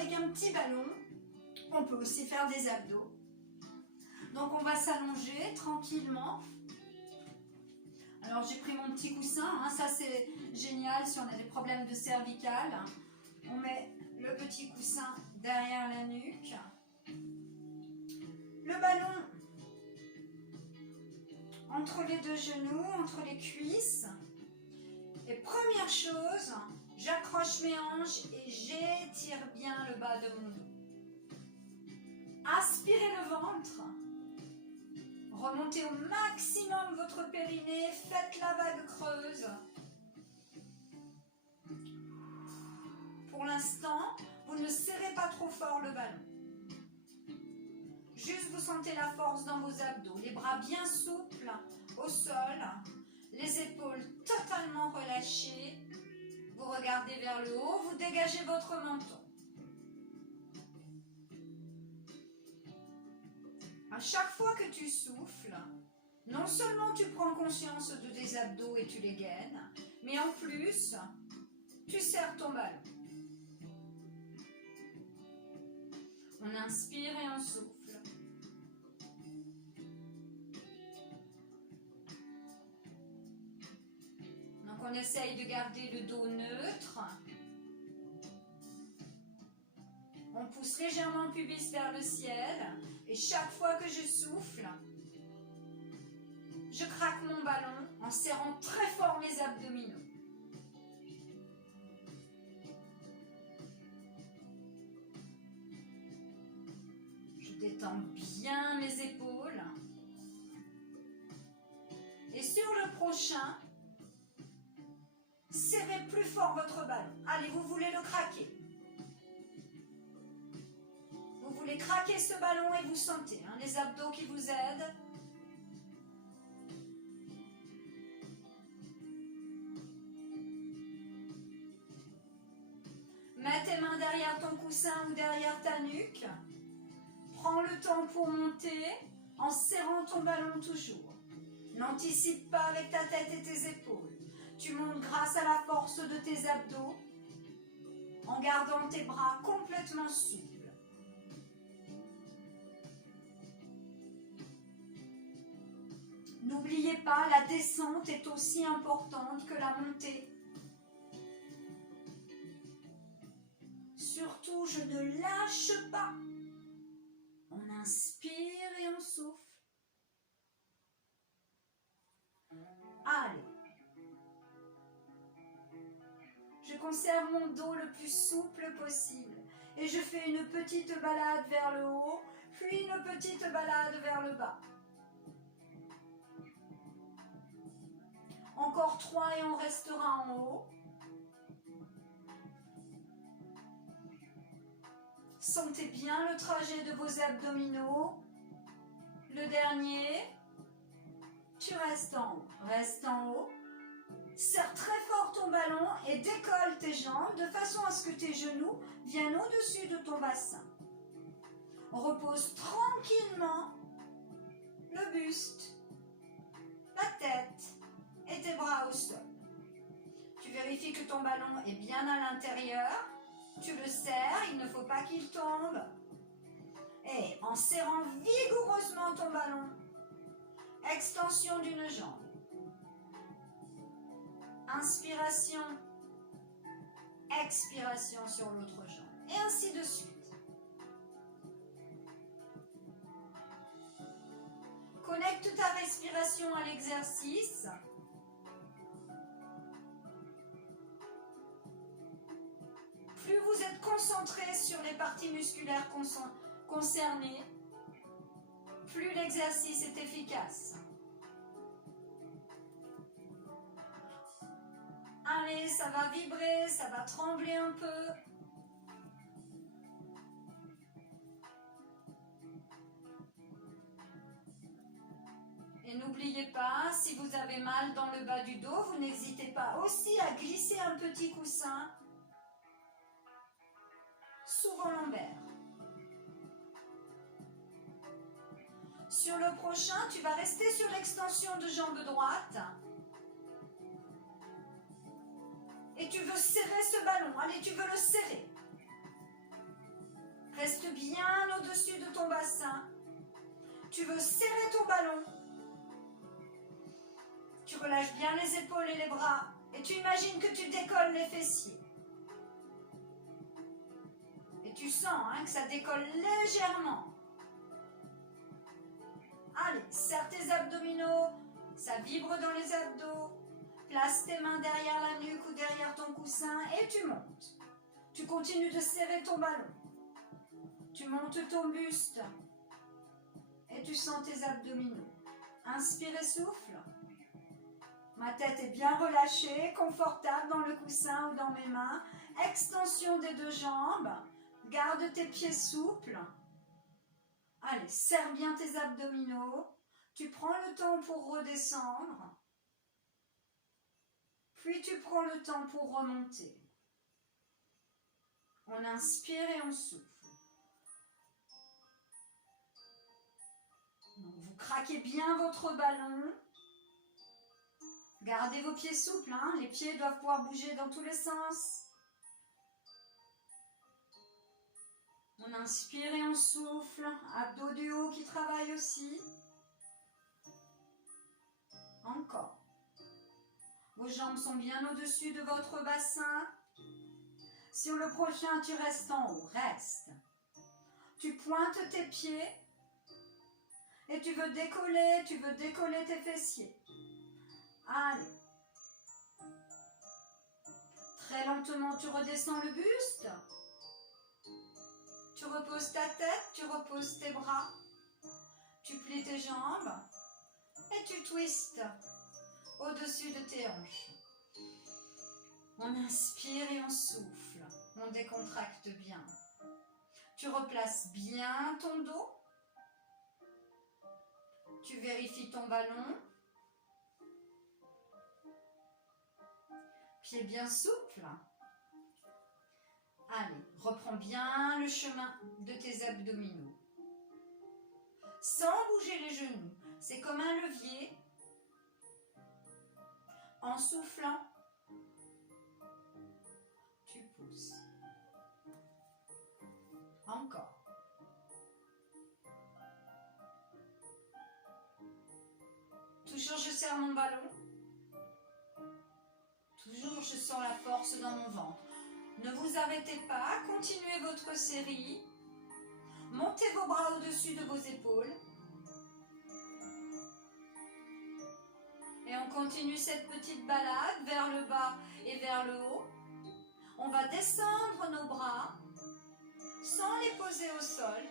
avec un petit ballon, on peut aussi faire des abdos. Donc on va s'allonger tranquillement. Alors j'ai pris mon petit coussin, hein, ça c'est génial si on a des problèmes de cervicales. On met le petit coussin derrière la nuque. Le ballon entre les deux genoux, entre les cuisses. Et première chose, j'accroche mes hanches et j'étire bien le bas de mon dos. Aspirez le ventre. Remontez au maximum votre périnée, faites la vague creuse. Pour l'instant, vous ne serrez pas trop fort le ballon. Juste vous sentez la force dans vos abdos, les bras bien souples au sol, les épaules totalement relâchées. Vous regardez vers le haut, vous dégagez votre menton. À chaque fois que tu souffles, non seulement tu prends conscience de tes abdos et tu les gaines, mais en plus, tu serres ton ballon. On inspire et on souffle. Donc on essaye de garder le dos neutre. On pousse légèrement le pubis vers le ciel. Et chaque fois que je souffle, je craque mon ballon en serrant très fort mes abdominaux. Je détends bien mes épaules. Et sur le prochain, serrez plus fort votre ballon. Allez, vous voulez le craquer. Vous voulez craquer ce ballon et vous sentez les abdos qui vous aident. Mets tes mains derrière ton coussin ou derrière ta nuque. Prends le temps pour monter en serrant ton ballon toujours. N'anticipe pas avec ta tête et tes épaules. Tu montes grâce à la force de tes abdos en gardant tes bras complètement souples. N'oubliez pas, la descente est aussi importante que la montée. Surtout, je ne lâche pas. On inspire et on souffle. Allez. Je conserve mon dos le plus souple possible. Et je fais une petite balade vers le haut, puis une petite balade vers le bas. Encore 3 et on restera en haut. Sentez bien le trajet de vos abdominaux. Le dernier. Tu restes en haut. Reste en haut. Serre très fort ton ballon et décolle tes jambes de façon à ce que tes genoux viennent au-dessus de ton bassin. Repose tranquillement le buste, la tête et tes bras au sol. Tu vérifies que ton ballon est bien à l'intérieur. Tu le serres, il ne faut pas qu'il tombe. Et en serrant vigoureusement ton ballon, extension d'une jambe. Inspiration, expiration sur l'autre jambe. Et ainsi de suite. Connecte ta respiration à l'exercice. Plus vous êtes concentré sur les parties musculaires concernées, plus l'exercice est efficace. Allez, ça va vibrer, ça va trembler un peu. Et n'oubliez pas, si vous avez mal dans le bas du dos, vous n'hésitez pas aussi à glisser un petit coussin sous vos lombaires. Sur le prochain, tu vas rester sur l'extension de jambe droite. Et tu veux serrer ce ballon. Allez, tu veux le serrer. Reste bien au-dessus de ton bassin. Tu veux serrer ton ballon. Tu relâches bien les épaules et les bras. Et tu imagines que tu décolles les fessiers. Et tu sens que ça décolle légèrement. Allez, serre tes abdominaux. Ça vibre dans les abdos. Place tes mains derrière la nuque ou derrière ton coussin et tu montes. Tu continues de serrer ton ballon. Tu montes ton buste. Et tu sens tes abdominaux. Inspire et souffle. Ma tête est bien relâchée, confortable dans le coussin ou dans mes mains. Extension des deux jambes. Garde tes pieds souples. Allez, serre bien tes abdominaux. Tu prends le temps pour redescendre. Puis tu prends le temps pour remonter. On inspire et on souffle. Donc vous craquez bien votre ballon. Gardez vos pieds souples, les pieds doivent pouvoir bouger dans tous les sens. On inspire et on souffle. Abdos du haut qui travaillent aussi. Encore. Vos jambes sont bien au-dessus de votre bassin. Sur le prochain, tu restes en haut. Reste. Tu pointes tes pieds. Et tu veux décoller tes fessiers. Allez. Très lentement, tu redescends le buste. Tu reposes ta tête, tu reposes tes bras. Tu plies tes jambes. Et tu twistes au-dessus de tes hanches. On inspire et on souffle. On décontracte bien. Tu replaces bien ton dos. Tu vérifies ton ballon. Pieds bien souples. Allez, reprends bien le chemin de tes abdominaux. Sans bouger les genoux. C'est comme un levier. En soufflant, tu pousses. Encore. Toujours je serre mon ballon. Toujours je sens la force dans mon ventre. Ne vous arrêtez pas, continuez votre série. Montez vos bras au-dessus de vos épaules. Et on continue cette petite balade vers le bas et vers le haut. On va descendre nos bras sans les poser au sol.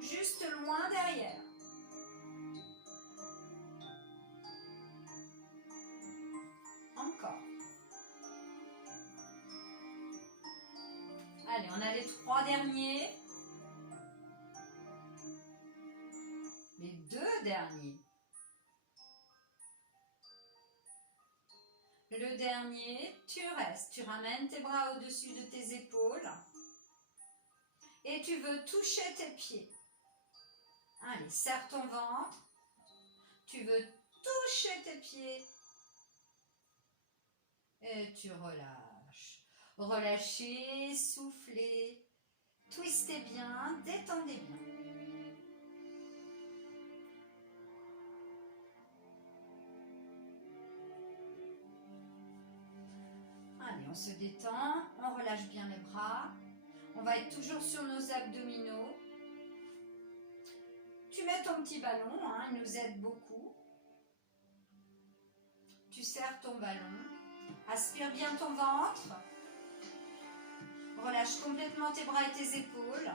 Juste loin derrière. Encore. Allez, on a les 3 derniers. Les 2 derniers. Le dernier, tu restes. Tu ramènes tes bras au-dessus de tes épaules. Et tu veux toucher tes pieds. Allez, serre ton ventre. Tu veux toucher tes pieds. Et tu relâches. Relâchez, soufflez. Twistez bien, détendez bien. Allez, on se détend, on relâche bien les bras. On va être toujours sur nos abdominaux. Tu mets ton petit ballon, il nous aide beaucoup. Tu serres ton ballon. Aspire bien ton ventre. Relâche complètement tes bras et tes épaules.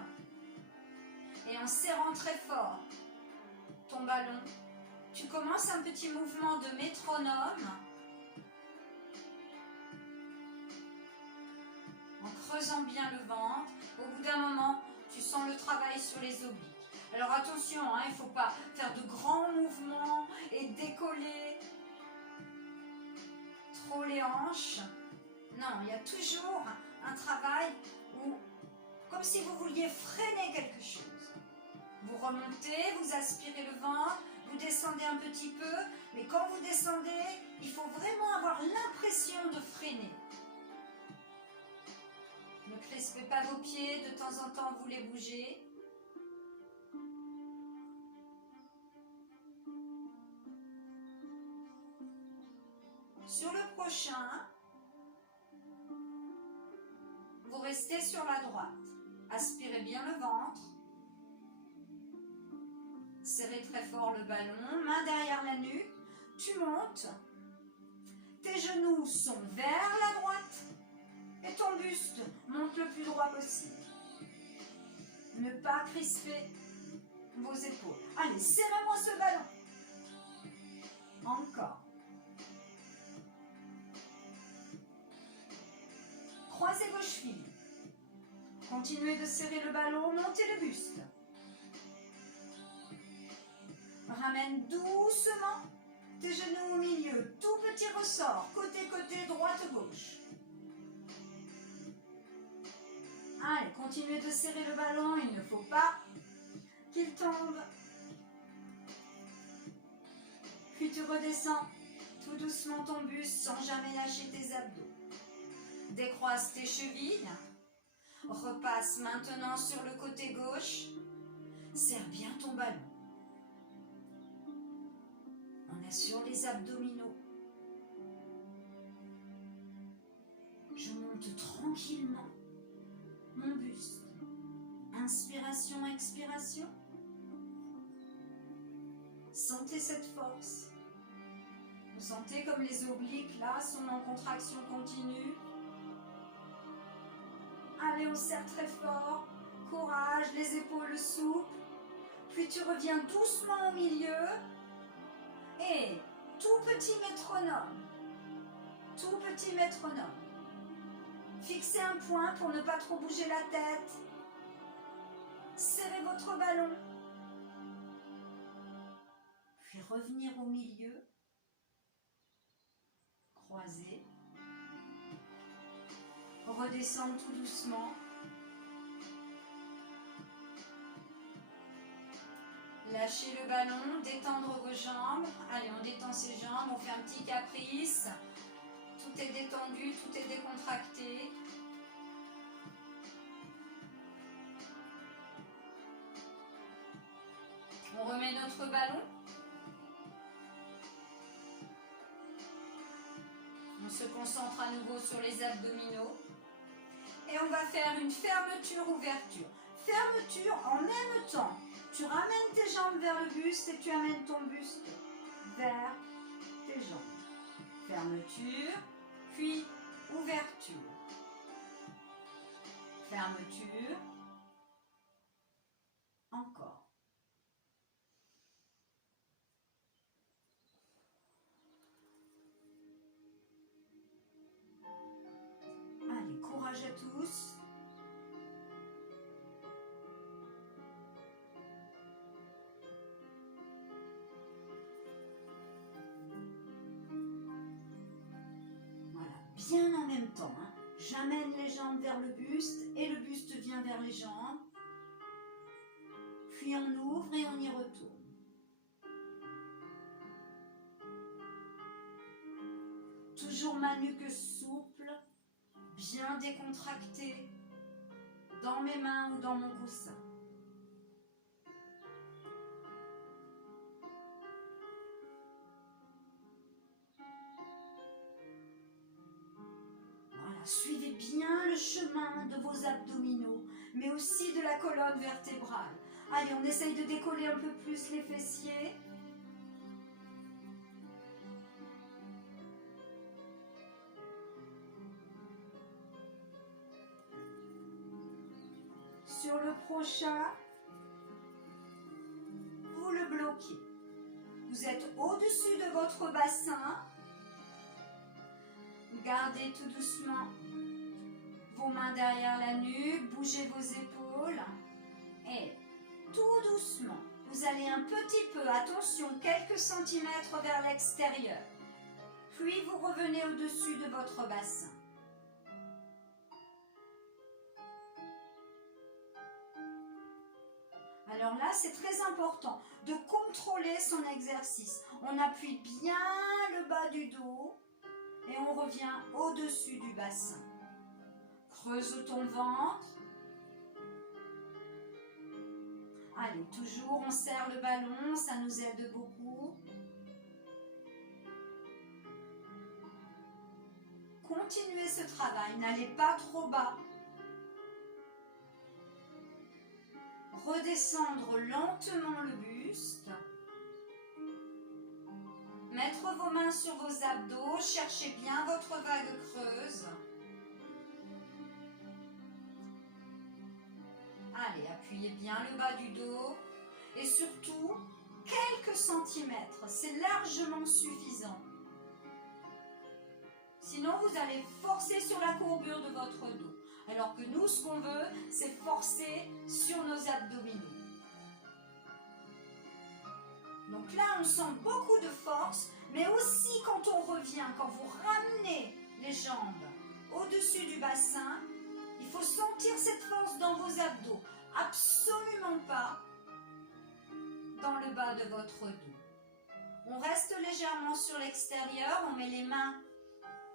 Et en serrant très fort ton ballon, tu commences un petit mouvement de métronome. En creusant bien le ventre. Au bout d'un moment, tu sens le travail sur les obliques. Alors attention, il ne faut pas faire de grands mouvements et décoller trop les hanches. Non, il y a toujours un travail où, comme si vous vouliez freiner quelque chose. Vous remontez, vous aspirez le ventre, vous descendez un petit peu, mais quand vous descendez, il faut vraiment avoir l'impression de freiner. Ne crispez pas vos pieds, de temps en temps vous les bougez. Sur le prochain, vous restez sur la droite. Aspirez bien le ventre. Serrez très fort le ballon, main derrière la nuque. Tu montes. Tes genoux sont vers la droite et ton buste monte le plus droit possible. Ne pas crisper vos épaules. Allez, serrez-moi ce ballon. Encore. Croisez vos chevilles. Continuez de serrer le ballon, montez le buste. Ramène doucement tes genoux au milieu. Tout petit ressort, côté-côté, droite-gauche. Allez, continuez de serrer le ballon, il ne faut pas qu'il tombe. Puis tu redescends tout doucement ton buste sans jamais lâcher tes abdos. Décroise tes chevilles. Repasse maintenant sur le côté gauche. Serre bien ton ballon. On assure les abdominaux. Je monte tranquillement mon buste. Inspiration, expiration. Sentez cette force. Vous sentez comme les obliques là sont en contraction continue. Allez, on serre très fort. Courage, les épaules souples. Puis tu reviens doucement au milieu. Et tout petit métronome. Tout petit métronome. Fixez un point pour ne pas trop bouger la tête. Serrez votre ballon. Puis revenir au milieu. Croiser. Redescendre tout doucement. Lâchez le ballon, détendre vos jambes. Allez, on détend ses jambes, on fait un petit caprice. Tout est détendu, tout est décontracté. On remet notre ballon. On se concentre à nouveau sur les abdominaux. Et on va faire une fermeture-ouverture. Fermeture en même temps. Tu ramènes tes jambes vers le buste et tu amènes ton buste vers tes jambes. Fermeture, puis ouverture. Fermeture. Encore. Allez, courage à tous. Voilà, bien en même temps. Hein. J'amène les jambes vers le buste et le buste vient vers les jambes. Puis on ouvre et on y retourne. Toujours ma nuque souple, bien décontractée, dans mes mains ou dans mon coussin. Voilà, suivez bien le chemin de vos abdominaux, mais aussi de la colonne vertébrale. Allez, on essaye de décoller un peu plus les fessiers. Sur le prochain, vous le bloquez. Vous êtes au-dessus de votre bassin. Gardez tout doucement vos mains derrière la nuque, bougez vos épaules. Et tout doucement, vous allez un petit peu, attention, quelques centimètres vers l'extérieur. Puis vous revenez au-dessus de votre bassin. Alors là, c'est très important de contrôler son exercice. On appuie bien le bas du dos et on revient au-dessus du bassin. Creuse ton ventre. Allez, toujours on serre le ballon, ça nous aide beaucoup. Continuez ce travail, n'allez pas trop bas. Redescendre lentement le buste. Mettre vos mains sur vos abdos, cherchez bien votre vague creuse. Allez, appuyez bien le bas du dos et surtout, quelques centimètres, c'est largement suffisant. Sinon, vous allez forcer sur la courbure de votre dos. Alors que nous, ce qu'on veut, c'est forcer sur nos abdominaux. Donc là, on sent beaucoup de force, mais aussi quand on revient, quand vous ramenez les jambes au-dessus du bassin, il faut sentir cette force dans vos abdos. Absolument pas dans le bas de votre dos. On reste légèrement sur l'extérieur, on met les mains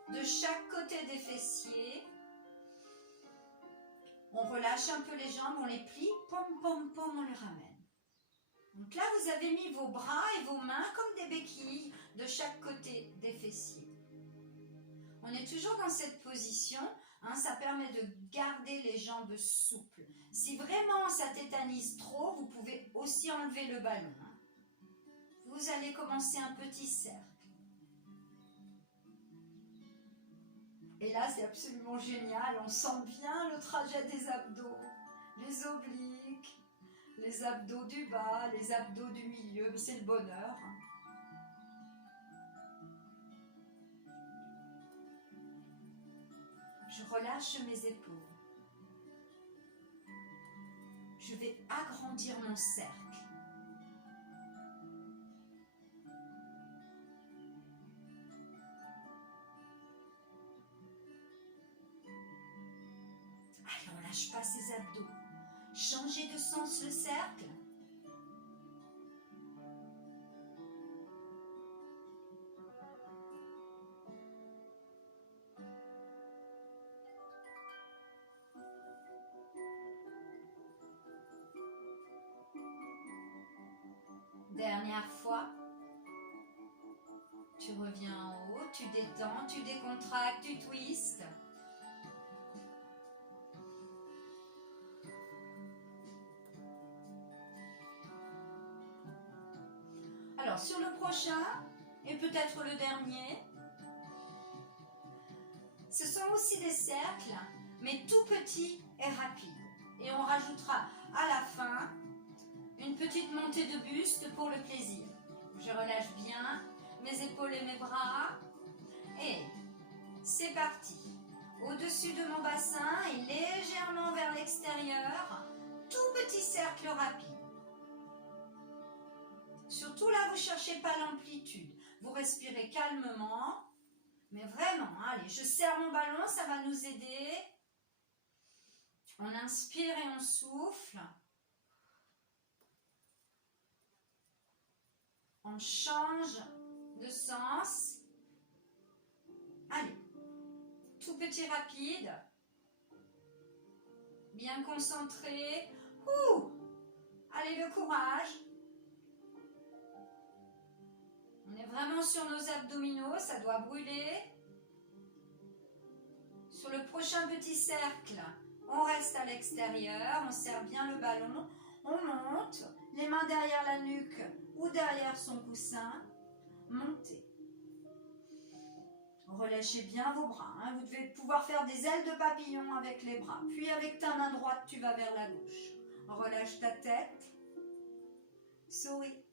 de chaque côté des fessiers. On relâche un peu les jambes, on les plie, pom, pom, pom, on les ramène. Donc là, vous avez mis vos bras et vos mains comme des béquilles de chaque côté des fessiers. On est toujours dans cette position, hein, ça permet de garder les jambes souples. Si vraiment ça tétanise trop, vous pouvez aussi enlever le ballon. Hein. Vous allez commencer un petit cercle. Et là, c'est absolument génial, on sent bien le trajet des abdos, les obliques, les abdos du bas, les abdos du milieu, c'est le bonheur. Je relâche mes épaules. Je vais agrandir mon cercle. Allez, on lâche pas ses abdos. Changez de sens le cercle. Dernière fois. Tu reviens en haut, tu détends, tu décontractes, tu twistes. Alors, sur le prochain, et peut-être le dernier, ce sont aussi des cercles, mais tout petits et rapides. Et on rajoutera à la fin une petite montée de buste pour le plaisir. Je relâche bien mes épaules et mes bras. Et c'est parti. Au-dessus de mon bassin et légèrement vers l'extérieur, tout petit cercle rapide. Surtout là, vous ne cherchez pas l'amplitude. Vous respirez calmement. Mais vraiment, allez, je serre mon ballon, ça va nous aider. On inspire et on souffle. On change de sens. Allez, tout petit rapide. Bien concentré. Ouh, allez, le courage. On est vraiment sur nos abdominaux, ça doit brûler. Sur le prochain petit cercle, on reste à l'extérieur, on serre bien le ballon, on monte, les mains derrière la nuque ou derrière son coussin, montez. Relâchez bien vos bras, hein. Vous devez pouvoir faire des ailes de papillon avec les bras. Puis avec ta main droite, tu vas vers la gauche. Relâche ta tête, souris.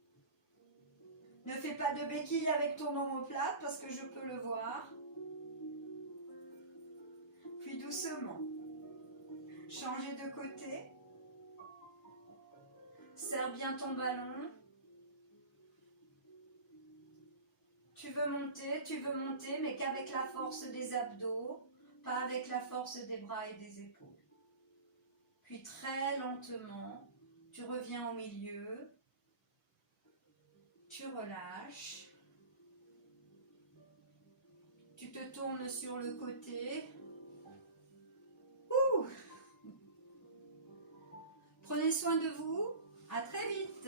Ne fais pas de béquilles avec ton omoplate parce que je peux le voir. Puis doucement, changez de côté. Serre bien ton ballon. Tu veux monter, mais qu'avec la force des abdos, pas avec la force des bras et des épaules. Puis très lentement, tu reviens au milieu. Tu relâches, tu te tournes sur le côté, Prenez soin de vous. À très vite.